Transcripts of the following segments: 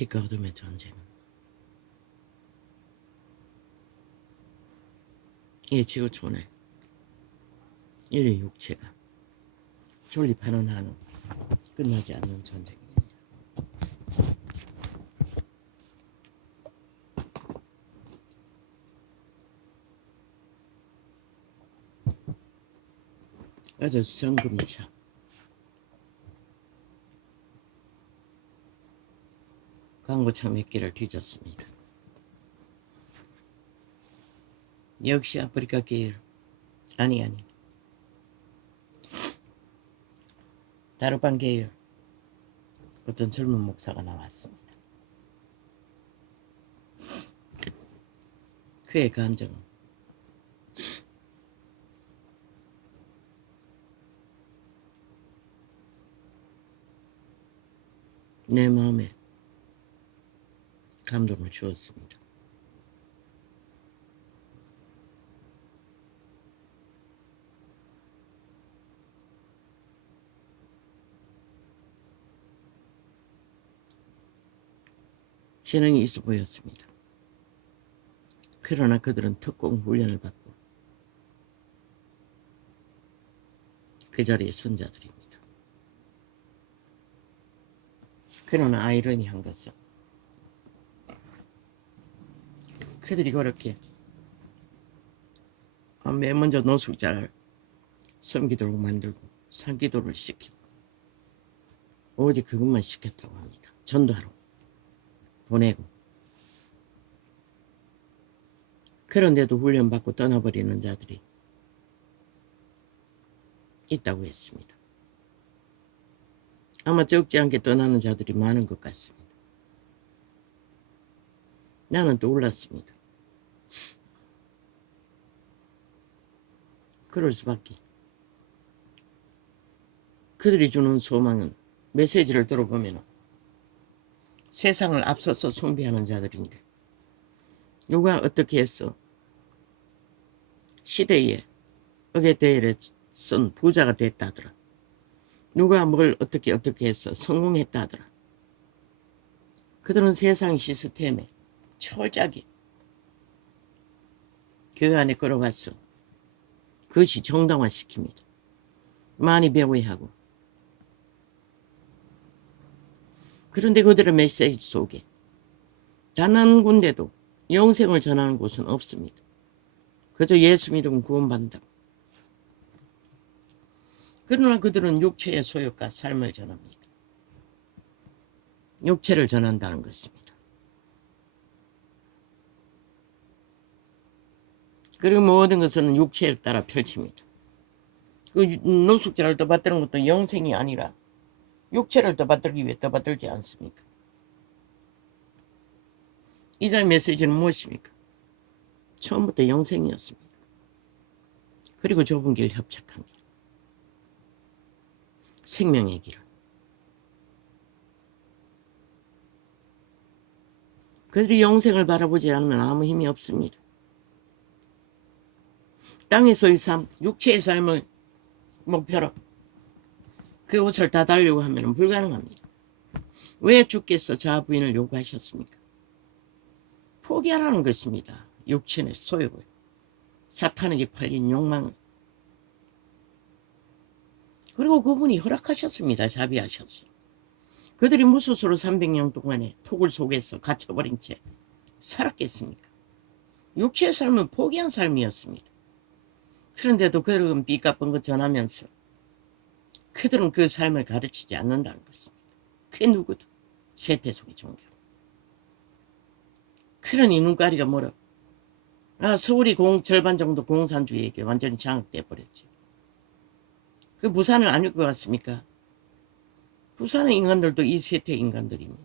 빛과 어둠의 전쟁. 이 지구촌에 인류 육체가 존립하는 한은 끝나지 않는 전쟁입니다. 어제 수성금차 광고창 몇 개를 뒤졌습니다. 역시 아프리카 계열 아니 다르반 계열 어떤 젊은 목사가 나왔습니다. 그의 감정은 내 마음에 감동을 주었습니다. 재능이 있어 보였습니다. 그러나 그들은 특공 훈련을 받고 그 자리에 선 자들입니다. 그러나 아이러니한 것은 그들이 그렇게 맨 먼저 노숙자를 섬기도록 만들고 상기도를 시키고 오직 그것만 시켰다고 합니다. 전도하러 보내고 그런데도 훈련받고 떠나버리는 자들이 있다고 했습니다. 아마 적지 않게 떠나는 자들이 많은 것 같습니다. 나는 떠올랐습니다. 그럴 수밖에. 그들이 주는 소망은 메시지를 들어보면 세상을 앞서서 숭배하는 자들인데 누가 어떻게 했어? 시대에 어게대일에 선 부자가 됐다 하더라. 누가 뭘 어떻게 해서 성공했다 하더라. 그들은 세상 시스템에 철저하게 교회 안에 끌어갔어. 그것이 정당화시킵니다. 많이 배워야 하고. 그런데 그들의 메시지 속에 단 한 군데도 영생을 전하는 곳은 없습니다. 그저 예수 믿으면 구원받는다고. 그러나 그들은 육체의 소욕과 삶을 전합니다. 육체를 전한다는 것입니다. 그리고 모든 것은 육체를 따라 펼칩니다. 그 노숙자를 떠받드는 것도 영생이 아니라 육체를 떠받들기 위해 떠받들지 않습니까? 이 자의 메시지는 무엇입니까? 처음부터 영생이었습니다. 그리고 좁은 길 협착합니다. 생명의 길을. 그들이 영생을 바라보지 않으면 아무 힘이 없습니다. 땅에서의 삶, 육체의 삶을 목표로 그것을 다 달려고 하면 불가능합니다. 왜 주께서 자부인을 요구하셨습니까? 포기하라는 것입니다. 육체의 소욕을, 사탄에게 팔린 욕망을. 그리고 그분이 허락하셨습니다. 자비하셨어요. 그들이 무스스로 300년 동안에 토굴 속에서 갇혀버린 채 살았겠습니까? 육체의 삶은 포기한 삶이었습니다. 그런데도 그들은 삐까뻔 것 전하면서 그들은 그 삶을 가르치지 않는다는 것입니다. 그 누구도 세태 속의 종교. 그러니 눈가리가 멀어. 서울이 절반 정도 공산주의에게 완전히 장악돼 버렸죠. 그 부산은 아닐 것 같습니까? 부산의 인간들도 이 세태 인간들입니다.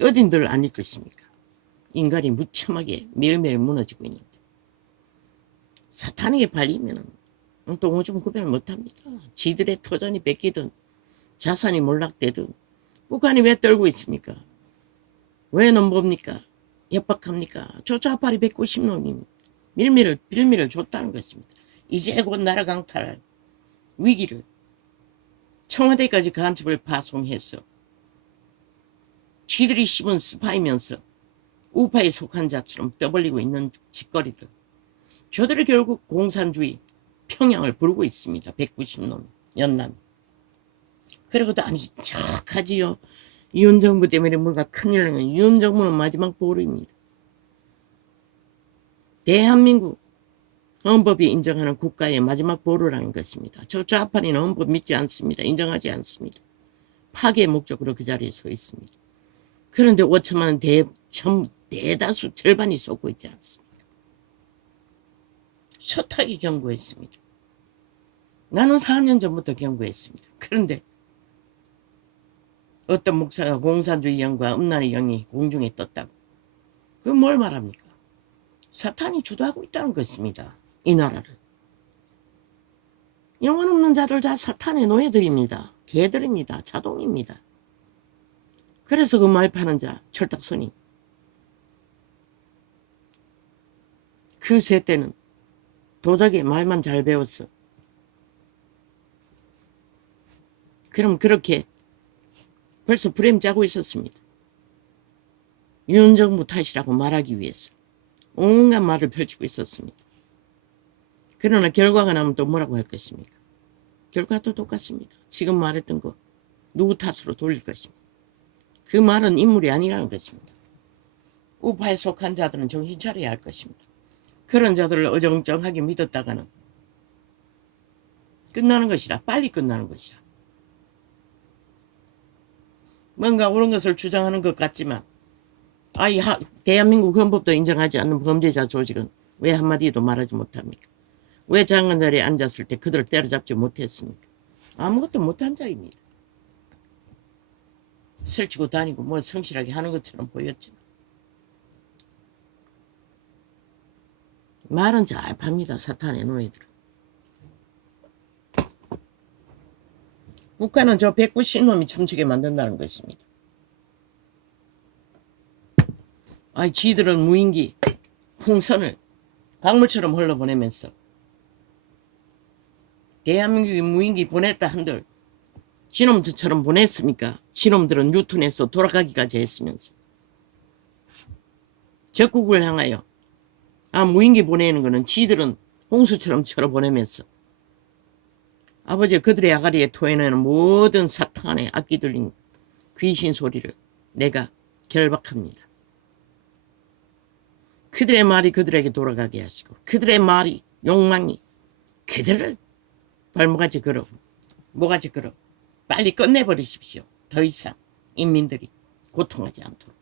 어딘들 아닐 것입니까? 인간이 무참하게 매일매일 무너지고 있는데 사탄에게 팔리면 또 오줌 구별을 못합니다. 지들의 터전이 뺏기든 자산이 몰락되든 북한이 왜 떨고 있습니까? 왜 넘봅니까? 협박합니까? 조차팔이 190놈이 빌미를 줬다는 것입니다. 이제 곧 나라 강탈할 위기를 청와대까지 간첩을 파송해서 지들이 씹은 스파이면서 우파에 속한 자처럼 떠벌리고 있는 짓거리들. 저들이 결국 공산주의 평양을 부르고 있습니다. 190놈 연남. 그러고도 아니 척하지요. 윤정부 때문에 뭐가 큰일 나면 윤정부는 마지막 보루입니다. 대한민국 헌법이 인정하는 국가의 마지막 보루라는 것입니다. 저 좌파리는 헌법 믿지 않습니다. 인정하지 않습니다. 파괴의 목적으로 그 자리에 서 있습니다. 그런데 5천만 원 대다수 절반이 쏟고 있지 않습니다. 숱하게 경고했습니다. 나는 4년 전부터 경고했습니다. 그런데 어떤 목사가 공산주의 영과 음란의 영이 공중에 떴다고. 그건 뭘 말합니까? 사탄이 주도하고 있다는 것입니다. 이 나라를. 영혼 없는 자들 다 사탄의 노예들입니다. 개들입니다. 자동입니다. 그래서 그 말 파는 자 철딱선이 그 세때는 도적의 말만 잘 배웠어. 그럼 그렇게 벌써 프레임 짜고 있었습니다. 윤정부 탓이라고 말하기 위해서 온갖 말을 펼치고 있었습니다. 그러나 결과가 나면 또 뭐라고 할 것입니까? 결과도 똑같습니다. 지금 말했던 거 누구 탓으로 돌릴 것입니다. 그 말은 인물이 아니라는 것입니다. 우파에 속한 자들은 정신 차려야 할 것입니다. 그런 자들을 어정쩡하게 믿었다가는 끝나는 것이라, 빨리 끝나는 것이라. 뭔가 옳은 것을 주장하는 것 같지만 대한민국 헌법도 인정하지 않는 범죄자 조직은 왜 한마디도 말하지 못합니까? 왜 장관 자리에 앉았을 때 그들을 때려잡지 못했습니까? 아무것도 못한 자입니다. 설치고 다니고 뭐 성실하게 하는 것처럼 보였지만 말은 잘 팝니다. 사탄의 노예들은. 국가는 저 190놈이 춤추게 만든다는 것입니다. 지들은 무인기 풍선을 강물처럼 흘러보내면서 대한민국이 무인기 보냈다 한들 지놈들처럼 보냈습니까? 지놈들은 뉴턴에서 돌아가기까지 했으면서 적국을 향하여 무인기 보내는 거는 지들은 홍수처럼 쳐보내면서 아버지 그들의 아가리에 토해내는 모든 사탄의 악기 들린 귀신 소리를 내가 결박합니다. 그들의 말이 그들에게 돌아가게 하시고 그들의 말이 욕망이 그들을 발목같이 걸어 뭐같이 걸어 빨리 끝내버리십시오. 더 이상 인민들이 고통하지 않도록.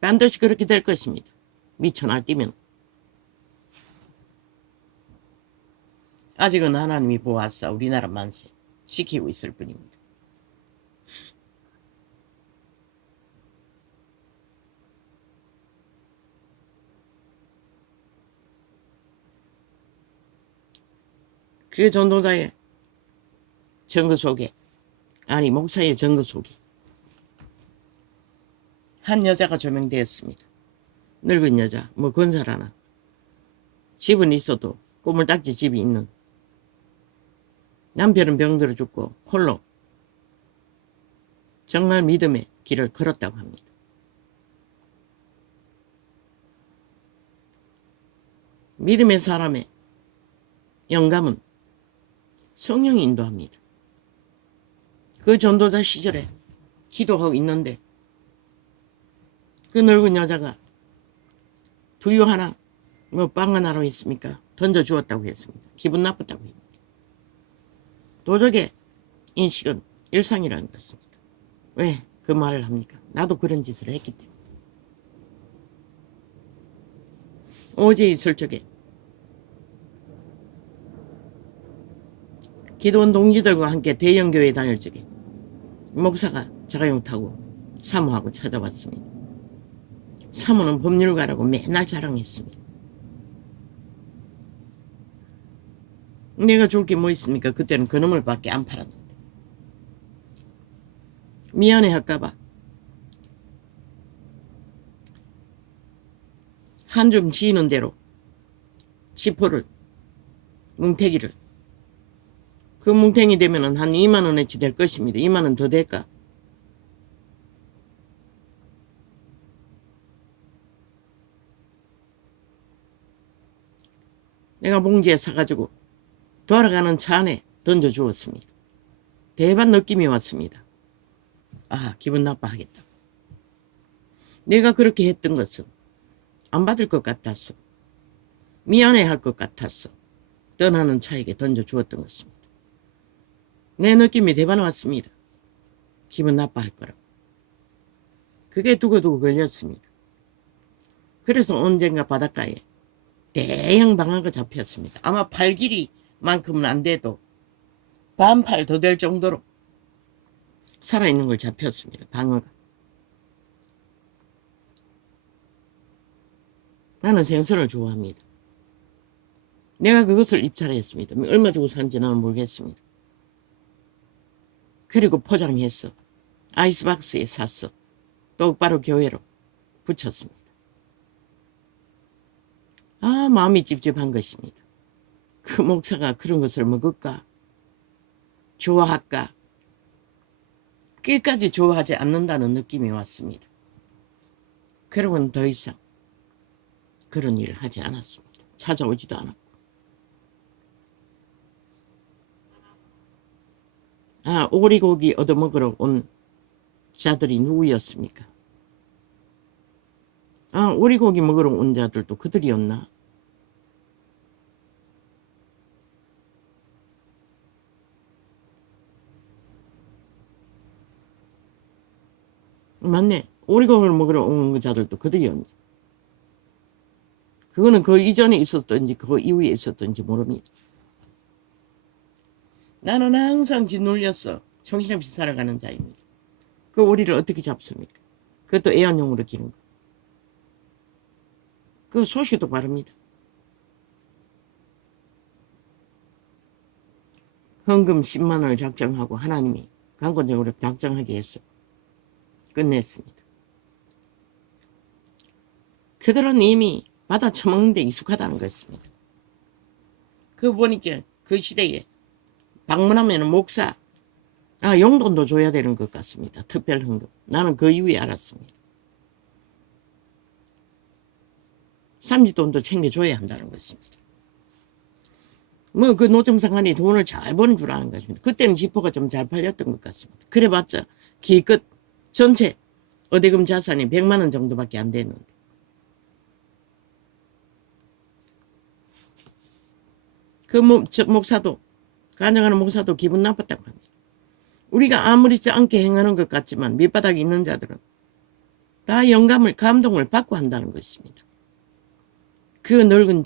반드시 그렇게 될 것입니다. 미쳐 날뛰면. 아직은 하나님이 보았사 우리나라 만세 지키고 있을 뿐입니다. 그 전도자의 증거 속에 목사의 증거 속에 한 여자가 조명되었습니다. 늙은 여자 건설 하나 집은 있어도 꼬물딱지 집이 있는 남편은 병들어 죽고 홀로 정말 믿음의 길을 걸었다고 합니다. 믿음의 사람의 영감은 성령이 인도합니다. 그 전도자 시절에 기도하고 있는데 그 늙은 여자가 두유 하나 빵 하나로 했습니까? 던져주었다고 했습니다. 기분 나쁘다고 합니다. 도적의 인식은 일상이라는 것입니다. 왜 그 말을 합니까? 나도 그런 짓을 했기 때문에. 어제 있을 적에 기도원 동지들과 함께 대형교회 다닐 적에 목사가 자가용 타고 사모하고 찾아왔습니다. 사모는 법률가라고 맨날 자랑했습니다. 내가 줄 게 뭐 있습니까? 그때는 그놈을 밖에 안 팔았는데. 미안해 할까봐 한 줌 지는 대로 지포를 뭉태기를 그 뭉탱이 되면은 한 2만 원어치 될 것입니다. 2만 원 더 될까? 내가 봉지에 사가지고 돌아가는 차 안에 던져주었습니다. 대반 느낌이 왔습니다. 아, 기분 나빠하겠다. 내가 그렇게 했던 것은 안 받을 것 같았어. 미안해할 것 같았어. 떠나는 차에게 던져주었던 것입니다. 내 느낌이 대반 왔습니다. 기분 나빠할 거라고. 그게 두고두고 걸렸습니다. 그래서 언젠가 바닷가에 대형 방어가 잡혔습니다. 아마 팔 길이만큼은 안 돼도 반팔 더 될 정도로 살아있는 걸 잡혔습니다. 방어가. 나는 생선을 좋아합니다. 내가 그것을 입찰했습니다. 얼마 주고 산지 나는 모르겠습니다. 그리고 포장했어. 아이스박스에 샀어. 똑바로 교회로 붙였습니다. 아, 마음이 찝찝한 것입니다. 그 목사가 그런 것을 먹을까? 좋아할까? 끝까지 좋아하지 않는다는 느낌이 왔습니다. 그러고는 더 이상 그런 일을 하지 않았습니다. 찾아오지도 않았고. 아, 오리고기 얻어먹으러 온 자들이 누구였습니까? 아, 오리고기 먹으러 온 자들도 그들이었나? 맞네. 오리고기를 먹으러 온 자들도 그들이었네. 그거는 그 이전에 있었던지 그 이후에 있었던지 모릅니다. 나는 항상 짓눌렸어. 정신없이 살아가는 자입니다. 그 오리를 어떻게 잡습니까? 그것도 애완용으로 기는 거. 그 소식도 바릅니다. 헌금 10만 원을 작정하고 하나님이 강권적으로 작정하게 해서 끝냈습니다. 그들은 이미 받아 처먹는 데 익숙하다는 것입니다. 그 보니까 그 시대에 방문하면 목사, 용돈도 줘야 되는 것 같습니다. 특별 헌금. 나는 그 이후에 알았습니다. 삼지돈도 챙겨줘야 한다는 것입니다. 뭐 그 노점상한이 돈을 잘 버는 줄 아는 것입니다. 그때는 지포가 좀 잘 팔렸던 것 같습니다. 그래봤자 기껏 전체 어대금 자산이 100만 원 정도밖에 안 됐는데. 그 목사도, 간증하는 목사도 기분 나빴다고 합니다. 우리가 아무렇지 않게 행하는 것 같지만 밑바닥에 있는 자들은 다 영감을, 감동을 받고 한다는 것입니다. 그 늙은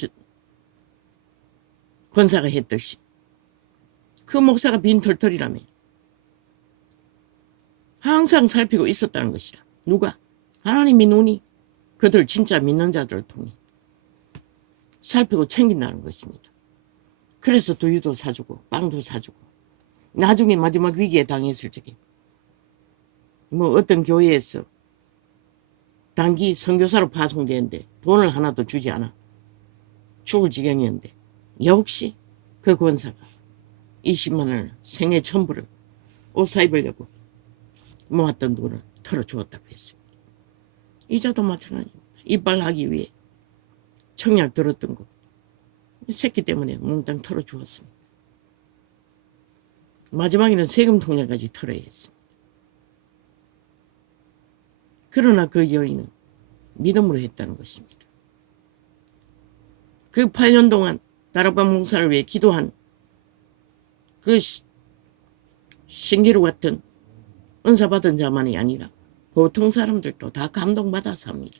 권사가 했듯이. 그 목사가 빈털털이라며. 항상 살피고 있었다는 것이라. 누가? 하나님이 눈이 그들 진짜 믿는 자들을 통해 살피고 챙긴다는 것입니다. 그래서 두유도 사주고 빵도 사주고 나중에 마지막 위기에 당했을 적에 뭐 어떤 교회에서 단기 선교사로 파송되는데 돈을 하나도 주지 않아 죽을 지경이었는데 역시 그 권사가 20만 원을 생애 전부를 옷 사입으려고 모았던 돈을 털어주었다고 했습니다. 이자도 마찬가지입니다. 이빨하기 위해 청약 들었던 거 새끼 때문에 몽땅 털어주었습니다. 마지막에는 세금 통장까지 털어야 했습니다. 그러나 그 여인은 믿음으로 했다는 것입니다. 그 8년 동안 다락방 목사를 위해 기도한 그 신기루 같은 은사받은 자만이 아니라 보통 사람들도 다 감동받아서 합니다.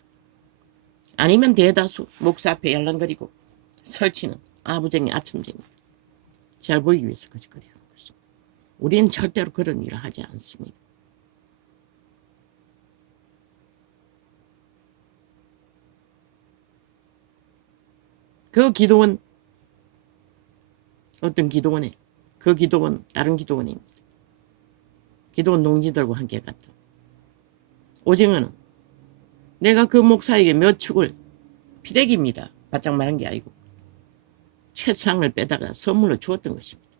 아니면 대다수 목사 앞에 yar랑거리고 설치는 아부쟁이 아첨쟁이 잘 보이기 위해서 거짓거리 하는 것입니다. 우리는 절대로 그런 일을 하지 않습니다. 그 기도원, 어떤 기도원에, 그 기도원 다른 기도원입니다. 기도원 농지들과 함께 갔다. 오징어는 내가 그 목사에게 몇 축을 피대기입니다. 바짝 말한 게 아니고 채상을 빼다가 선물로 주었던 것입니다.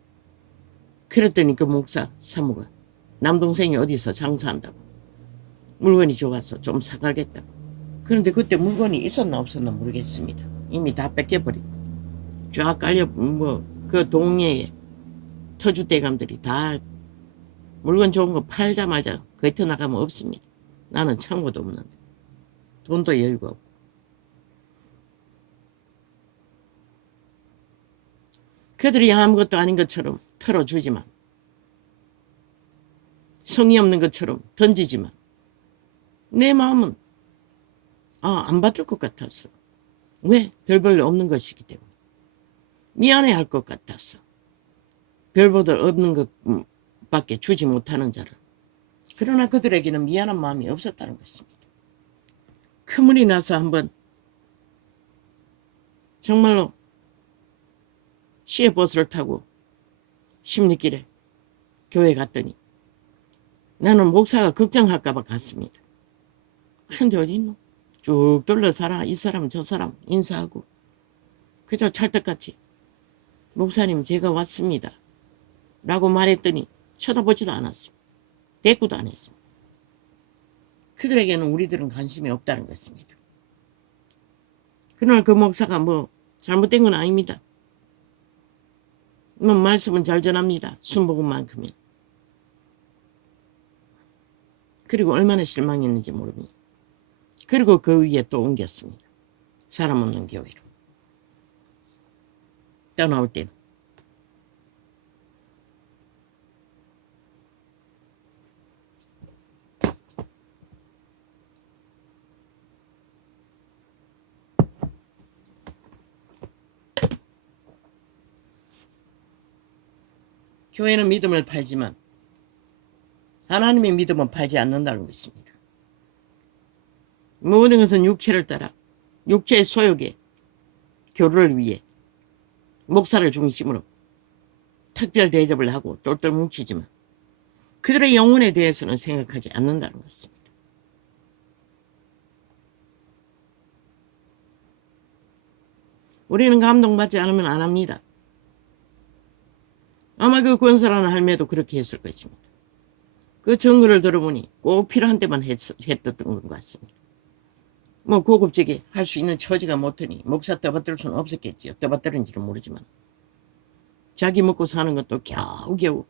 그랬더니 그 목사 사모가 남동생이 어디서 장사한다고 물건이 좋아서 좀 사가겠다고. 그런데 그때 물건이 있었나 없었나 모르겠습니다. 이미 다 뺏겨버리고 쫙 깔려 그 동네에 터줏대감들이 다 물건 좋은 거 팔자마자 거기터 나가면 없습니다. 나는 창고도 없는데 돈도 여유가 없고. 그들이 아무것도 아닌 것처럼 털어주지만 성의 없는 것처럼 던지지만 내 마음은 안 받을 것 같았어. 왜? 별볼 없는 것이기 때문에. 미안해할 것 같았어. 별보다 없는 것밖에 주지 못하는 자를. 그러나 그들에게는 미안한 마음이 없었다는 것입니다. 그물이 나서 한번 정말로 시외버스를 타고 십리길에 교회 갔더니 나는 목사가 걱정할까 봐 갔습니다. 근데 어디 있노? 쭉 둘러 살아. 이 사람 저 사람 인사하고 그저 찰떡같이 목사님 제가 왔습니다 라고 말했더니 쳐다보지도 않았습니다. 대꾸도 안 했습니다. 그들에게는 우리들은 관심이 없다는 것입니다. 그러나 그 목사가 잘못된 건 아닙니다. 말씀은 잘 전합니다. 순복음만큼은. 그리고 얼마나 실망했는지 모릅니다. 그리고 그 위에 또 옮겼습니다. 사람 없는 교회로. 떠나올 때는. 교회는 믿음을 팔지만 하나님의 믿음은 팔지 않는다는 것입니다. 모든 것은 육체를 따라 육체의 소욕에 교류를 위해 목사를 중심으로 특별 대접을 하고 똘똘 뭉치지만 그들의 영혼에 대해서는 생각하지 않는다는 것입니다. 우리는 감동받지 않으면 안 합니다. 아마 그 권사라는 할매도 그렇게 했을 것입니다. 그 증거를 들어보니 꼭 필요한 때만 했던 것 같습니다. 고급지게 할 수 있는 처지가 못하니 목사 떠받들 수는 없었겠지요. 떠받들은지는 모르지만 자기 먹고 사는 것도 겨우겨우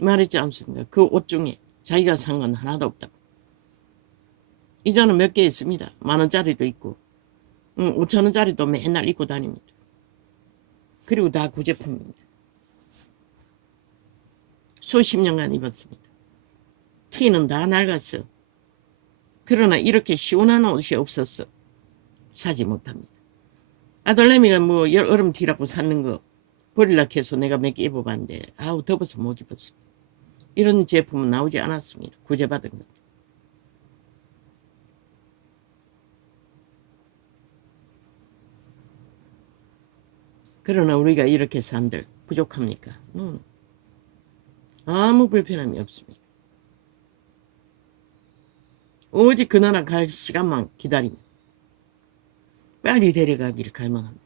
말했지 않습니까? 그 옷 중에 자기가 산 건 하나도 없다고. 이자는 몇 개 있습니다. 10,000원짜리도 있고 5,000원짜리도 맨날 입고 다닙니다. 그리고 다 구제품입니다. 수십 년간 입었습니다. 티는 다 낡았어. 그러나 이렇게 시원한 옷이 없었어. 사지 못합니다. 아들내미가 여름 티라고 샀는 거 버리려고 해서 내가 몇 개 입어봤는데 더워서 못 입었습니다. 이런 제품은 나오지 않았습니다. 구제받은 것. 그러나 우리가 이렇게 산들 부족합니까? 아무 불편함이 없습니다. 오직 그 나라 갈 시간만 기다리면 빨리 데려가기를 갈망합니다.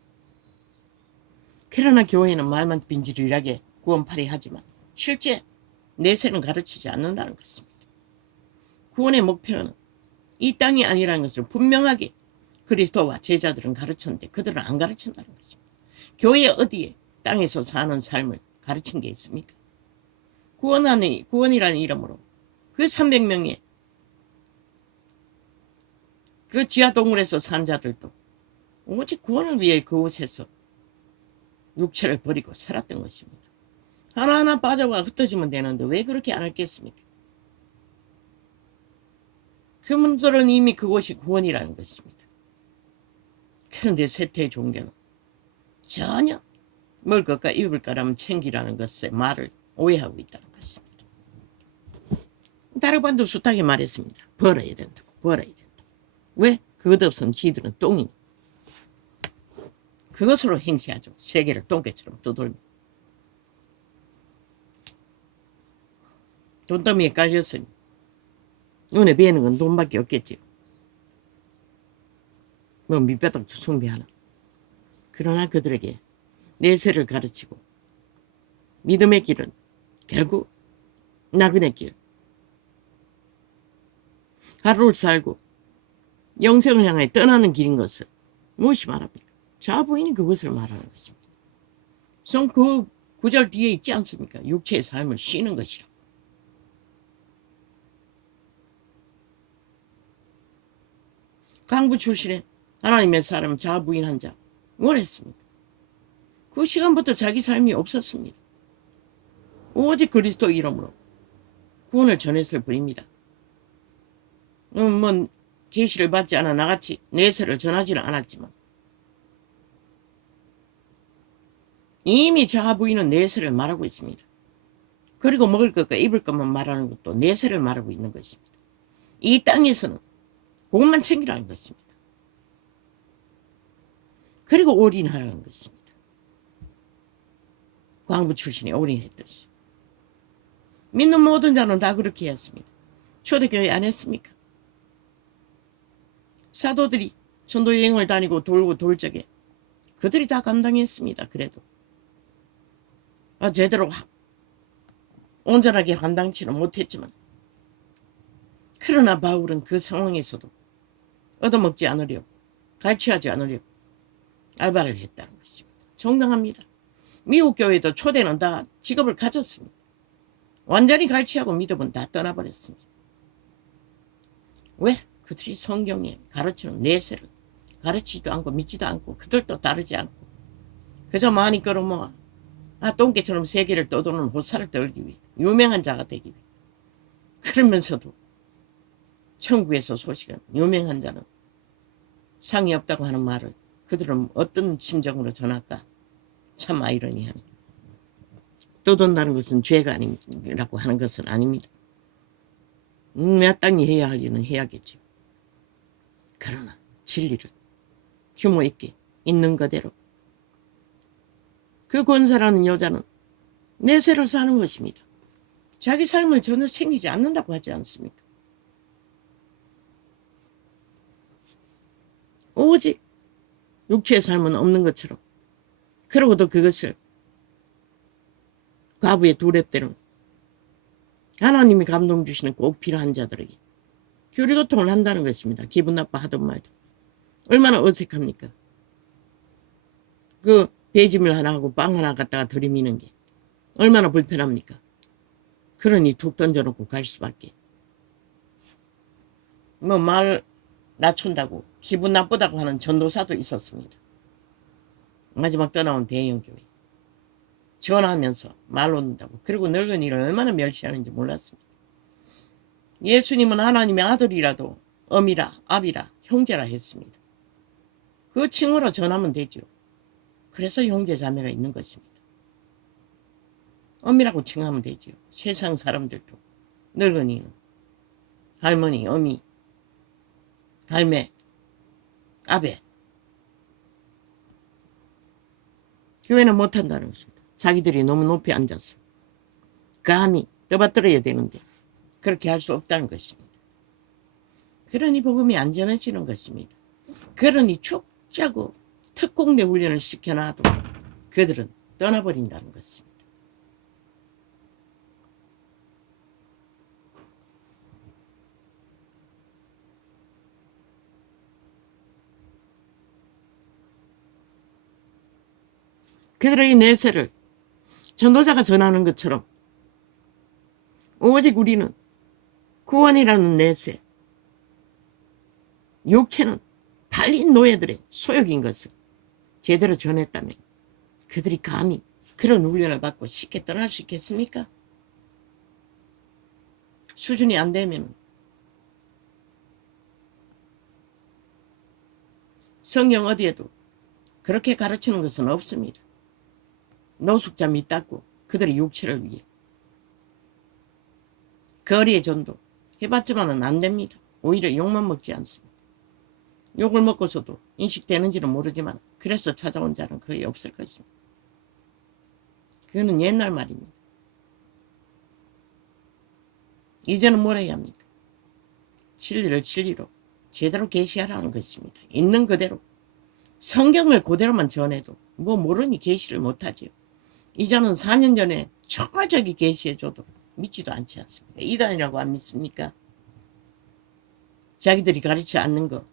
그러나 교회는 말만 빈지르르하게 구원팔이 하지만 실제 내세는 가르치지 않는다는 것입니다. 구원의 목표는 이 땅이 아니라는 것을 분명하게 그리스도와 제자들은 가르쳤는데 그들은 안 가르친다는 것입니다. 교회 어디에 땅에서 사는 삶을 가르친 게 있습니까? 구원이라는 이름으로 그 300명의 그 지하동굴에서 산 자들도 오직 구원을 위해 그곳에서 육체를 버리고 살았던 것입니다. 하나하나 빠져와 흩어지면 되는데 왜 그렇게 안 했겠습니까? 그분들은 이미 그곳이 구원이라는 것입니다. 그런데 쇠퇴의 종교는 전혀 먹을 것과 입을 거라면 챙기라는 것의 말을 오해하고 있다는 것입니다. 다르반도 숱하게 말했습니다. 벌어야 된다고, 벌어야 된다. 왜? 그것 없으면 지들은 똥이니. 그것으로 행시하죠. 세계를 똥개처럼 두들며. 돈더미에 깔렸으니 눈에 뵈는 건 돈밖에 없겠지요. 밑바닥 숭배하나. 그러나 그들에게 내세를 가르치고 믿음의 길은 결국 나그네 길. 하루를 살고 영생을 향해 떠나는 길인 것을 무엇이 말합니까? 자부인이 그것을 말하는 것입니다. 성 그 구절 뒤에 있지 않습니까? 육체의 삶을 쉬는 것이라. 강부 출신의 하나님의 사람 자부인한 자 뭘 했습니까? 그 시간부터 자기 삶이 없었습니다. 오직 그리스도 이름으로 구원을 전했을 뿐입니다. 뭐 계시를 받지 않아 나같이 내세를 전하지는 않았지만 이미 자부인은 내세를 말하고 있습니다. 그리고 먹을 것과 입을 것만 말하는 것도 내세를 말하고 있는 것입니다. 이 땅에서는 그것만 챙기라는 것입니다. 그리고 올인하라는 것입니다. 광부 출신이 올인했듯이. 믿는 모든 자는 다 그렇게 했습니다. 초대교회 안 했습니까? 사도들이 전도 여행을 다니고 돌고 돌 적에 그들이 다 감당했습니다. 그래도 제대로 온전하게 감당치는 못했지만 그러나 바울은 그 상황에서도 얻어먹지 않으려고 갈취하지 않으려고 알바를 했다는 것입니다. 정당합니다. 미국 교회도 초대는 다 직업을 가졌습니다. 완전히 갈취하고 믿음은 다 떠나버렸습니다. 왜? 그들이 성경에 가르치는 내세를 가르치지도 않고 믿지도 않고 그들도 따르지 않고 그저 많이 끌어모아 똥개처럼 세계를 떠도는 호사를 떨기 위해 유명한 자가 되기 위해 그러면서도 천국에서 소식은 유명한 자는 상이 없다고 하는 말을 그들은 어떤 심정으로 전할까? 참 아이러니하네. 떠돈다는 것은 죄가 아니라고 하는 것은 아닙니다. 마땅히 해야 할 일은 해야겠죠. 그러나 진리를 규모 있게 있는 그대로 그 권사라는 여자는 내세를 사는 것입니다. 자기 삶을 전혀 챙기지 않는다고 하지 않습니까? 오직 육체의 삶은 없는 것처럼 그러고도 그것을 과부의 두렵대는 하나님이 감동 주시는 꼭 필요한 자들에게 교리고통을 한다는 것입니다. 기분 나빠 하던 말도. 얼마나 어색합니까? 그 배지밀 하나 하고 빵 하나 갖다가 들이미는 게 얼마나 불편합니까? 그러니 툭 던져놓고 갈 수밖에. 말 낮춘다고 기분 나쁘다고 하는 전도사도 있었습니다. 마지막 떠나온 대형교회. 전화하면서 말 놓는다고. 그리고 늙은이를 얼마나 멸시하는지 몰랐습니다. 예수님은 하나님의 아들이라도 엄이라 아비라 형제라 했습니다. 그 칭호로 전하면 되죠. 그래서 형제 자매가 있는 것입니다. 엄이라고 칭하면 되죠. 세상 사람들도 늙은이는 할머니, 어미, 갈매, 아베. 교회는 못한다는 것입니다. 자기들이 너무 높이 앉아서 감히 떠받들어야 되는데 그렇게 할 수 없다는 것입니다. 그러니 복음이 안 전해지는 것입니다. 그러니 축자고 특공대 훈련을 시켜놔도 그들은 떠나버린다는 것입니다. 그들의 내세를 전도자가 전하는 것처럼 오직 우리는 구원이라는 내세, 육체는 팔린 노예들의 소욕인 것을 제대로 전했다면 그들이 감히 그런 훈련을 받고 쉽게 떠날 수 있겠습니까? 수준이 안 되면 성경 어디에도 그렇게 가르치는 것은 없습니다. 노숙자 밑닦고 그들의 육체를 위해 거리의 전도 해봤지만은 안 됩니다. 오히려 욕만 먹지 않습니다. 욕을 먹고서도 인식되는지는 모르지만 그래서 찾아온 자는 거의 없을 것입니다. 그거는 옛날 말입니다. 이제는 뭘 해야 합니까? 진리를 진리로 제대로 계시하라는 것입니다. 있는 그대로 성경을 그대로만 전해도 뭐 모르니 계시를 못하지요. 이제는 4년 전에 정확하게 계시해줘도 믿지도 않지 않습니까? 이단이라고 안 믿습니까? 자기들이 가르치지 않는 거,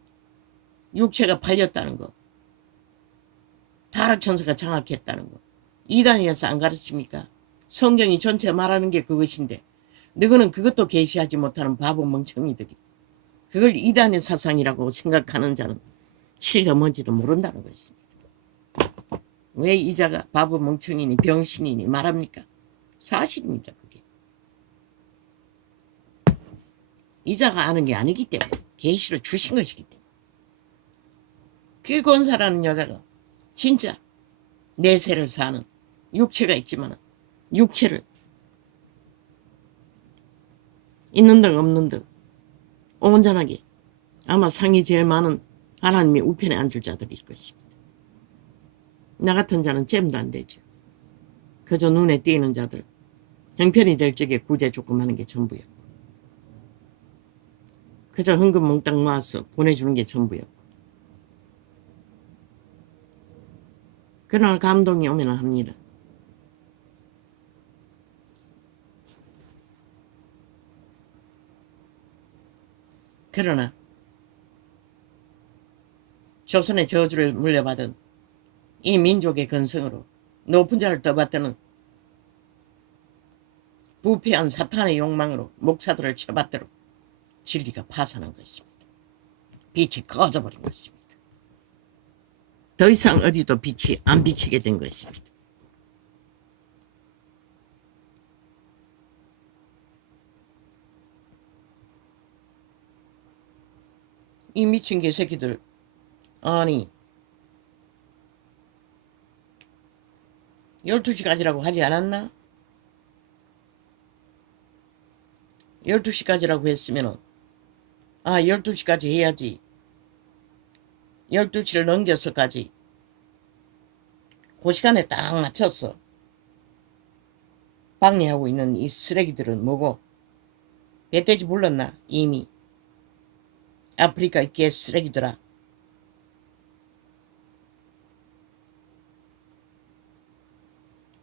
육체가 팔렸다는 거, 타락천사가 장악했다는 거. 이단이어서 안 가르칩니까? 성경이 전체 말하는 게 그것인데 너희는 그것도 계시하지 못하는 바보 멍청이들이 그걸 이단의 사상이라고 생각하는 자는 칠가 뭔지도 모른다는 것입니다. 왜 이자가 바보 멍청이니 병신이니 말합니까? 사실입니다. 그게. 이자가 아는 게 아니기 때문에 계시로 주신 것이기 때문에. 그 권사라는 여자가 진짜 내세를 사는 육체가 있지만 육체를 있는 듯 없는 듯 온전하게 아마 상이 제일 많은 하나님의 우편에 앉을 자들일 것입니다. 나 같은 자는 잼도 안 되죠. 그저 눈에 띄는 자들 형편이 될 적에 구제 조금 하는 게 전부였고 그저 헌금 몽땅 모아서 보내주는 게 전부였고 그러나 감동이 오면 합니다. 그러나 조선의 저주를 물려받은 이 민족의 근성으로 높은 자를 떠받드는 부패한 사탄의 욕망으로 목사들을 쳐받도록 진리가 파산한 것입니다. 빛이 꺼져버린 것입니다. 더 이상 어디도 빛이 안 비치게 된 것입니다. 이 미친 개새끼들 아니 12시까지라고 하지 않았나? 12시까지라고 했으면 12시까지 해야지 12시를 넘겨서까지 그 시간에 딱 맞췄어. 방해하고 있는 이 쓰레기들은 뭐고 배돼지 불렀나? 이미 아프리카 이 개쓰레기들아.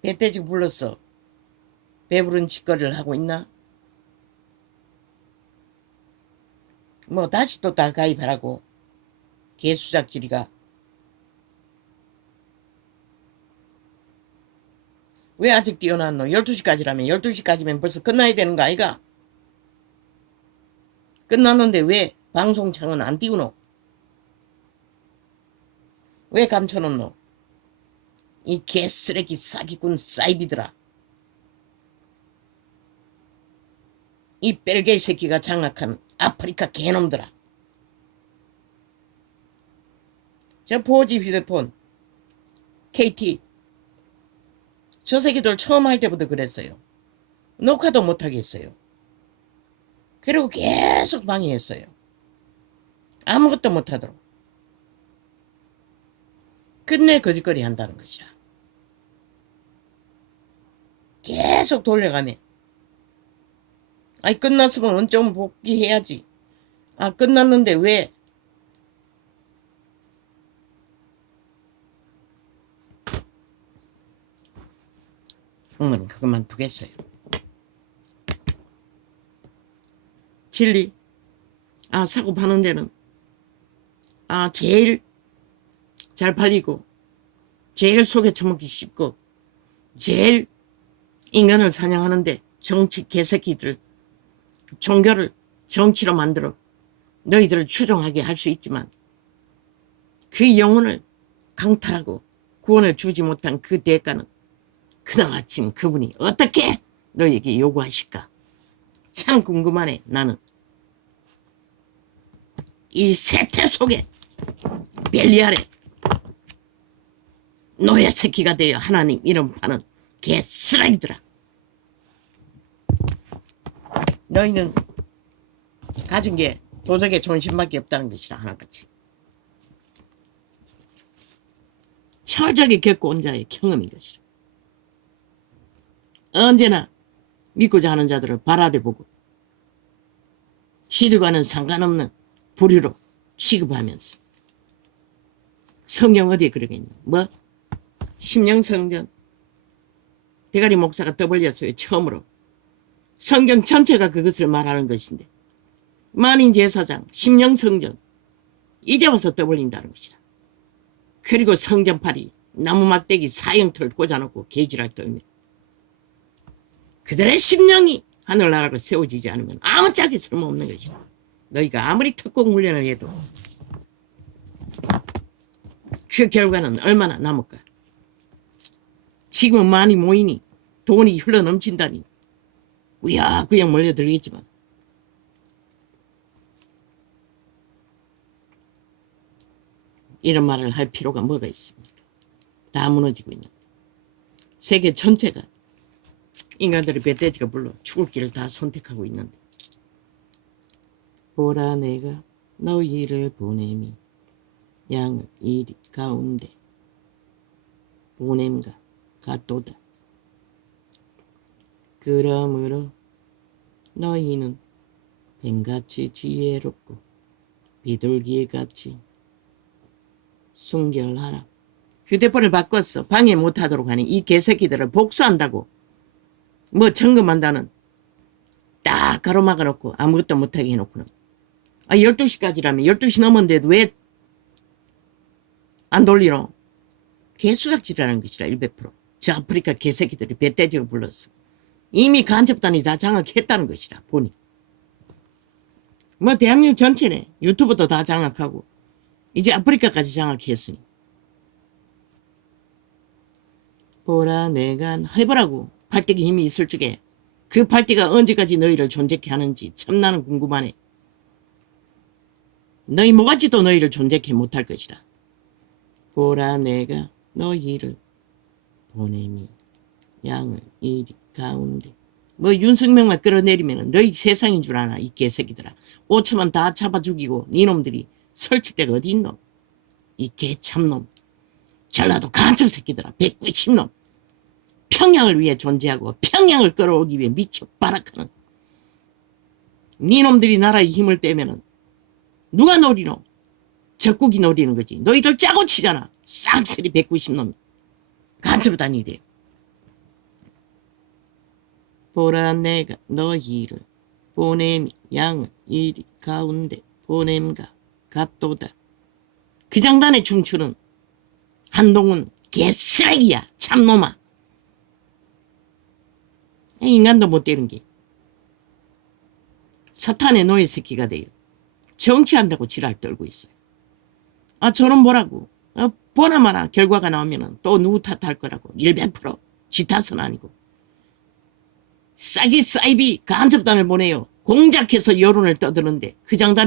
배돼지 불렀어. 배부른 짓거리를 하고 있나? 뭐 다시 또 다 가입하라고. 개수작질이가. 왜 아직 뛰어났노? 12시까지라면 12시까지면 벌써 끝나야 되는 거 아이가? 끝났는데 왜 방송창은 안 띄우노? 왜 감춰놓노? 이 개쓰레기 사기꾼 사이비들아. 이 뺄개이 새끼가 장악한 아프리카 개놈들아. 저 4G 휴대폰 KT 저 새끼들 처음 할 때부터 그랬어요. 녹화도 못하게 했어요. 그리고 계속 방해했어요. 아무것도 못하도록. 끝내 거짓거리 한다는 것이라. 계속 돌려가며 아이 끝났으면 좀 복귀해야지. 끝났는데 왜? 형은 그것만 두겠어요. 진리 사고 파는 데는 제일 잘 팔리고 제일 속에 처먹기 쉽고 제일 인간을 사냥하는데 정치 개새끼들 종교를 정치로 만들어 너희들을 추종하게 할 수 있지만 그 영혼을 강탈하고 구원을 주지 못한 그 대가는 그날아침 그분이 어떻게 너희에게 요구하실까? 참 궁금하네. 나는 이 세태 속에 벨리알에 노예 새끼가 되어 하나님 이름 파는 개쓰레기들아. 너희는 가진 게 도적의 존심밖에 없다는 것이라 하나같이. 처절히 겪고 온 자의 경험인 것이라. 언제나 믿고자 하는 자들을 발아래 보고 시들과는 상관없는 부류로 취급하면서 성경 어디에 그러겠냐? 뭐? 심령성전 대가리 목사가 떠벌렸어요. 처음으로. 성경 전체가 그것을 말하는 것인데 만인제사장 심령성전 이제 와서 떠벌린다는 것이다. 그리고 성전팔이 나무 막대기 사형틀 꽂아놓고 개지랄 떨며 그들의 심령이 하늘나라로 세워지지 않으면 아무짝에 쓸모없는 것이다. 너희가 아무리 특공 훈련을 해도 그 결과는 얼마나 남을까? 지금은 많이 모이니 돈이 흘러넘친다니 우야구역 몰려들겠지만 이런 말을 할 필요가 뭐가 있습니까? 다 무너지고 있는데 세계 전체가 인간들의 배돼지가 불러 죽을 길을 다 선택하고 있는데 보라 내가 너희를 보냄이 양을 이리 가운데 보냄과 같도다. 그러므로 너희는 뱀같이 지혜롭고 비둘기같이 순결하라. 휴대폰을 바꿨어. 방해 못하도록 하니 이 개새끼들을 복수한다고 뭐 점검한다는 딱 가로막아 놓고 아무것도 못하게 해놓고는 12시까지라면 12시 넘었는데도 왜 안 돌리노? 개수작질하는 것이라 100%. 저 아프리카 개새끼들이 배떼지고 불렀어. 이미 간첩단이 다 장악했다는 것이라 보니. 뭐 대한민국 전체네. 유튜브도 다 장악하고 이제 아프리카까지 장악했으니. 보라 내가 해보라고. 팔뚝에 힘이 있을 적에 그 팔뚝가 언제까지 너희를 존재케 하는지 참 나는 궁금하네. 너희 모가지도 너희를 존재케 못할 것이다. 보라 내가 너희를 보냄이 양을 이리 가운데. 뭐 윤석명만 끌어내리면 너희 세상인 줄 아나 이 개새끼들아. 5천만 다 잡아 죽이고 니놈들이 설칠 데가 어디 있노? 이 개참놈. 전라도 간첩 새끼들아. 190놈. 평양을 위해 존재하고 평양을 끌어오기 위해 미쳐 발악하는 니놈들이 나라의 힘을 빼면은 누가 노리노? 적국이 노리는 거지. 너희들 짜고 치잖아. 쌍쓰리 190놈. 간첩을 다니게. 보라 내가 너희를 보냄이 양을 이리 가운데 보냄과 같도다. 그 장단에 춤추는 한동훈 개쓰레기야. 참놈아. 인간도 못 되는 게 사탄의 노예 새끼가 돼요. 정치한다고 지랄 떨고 있어요. 저는 뭐라고 보나마나 결과가 나오면 또 누구 탓할 거라고 100% 지 탓은 아니고 싸기 싸이비 간첩단을 보내요. 공작해서 여론을 떠드는데 그 장단에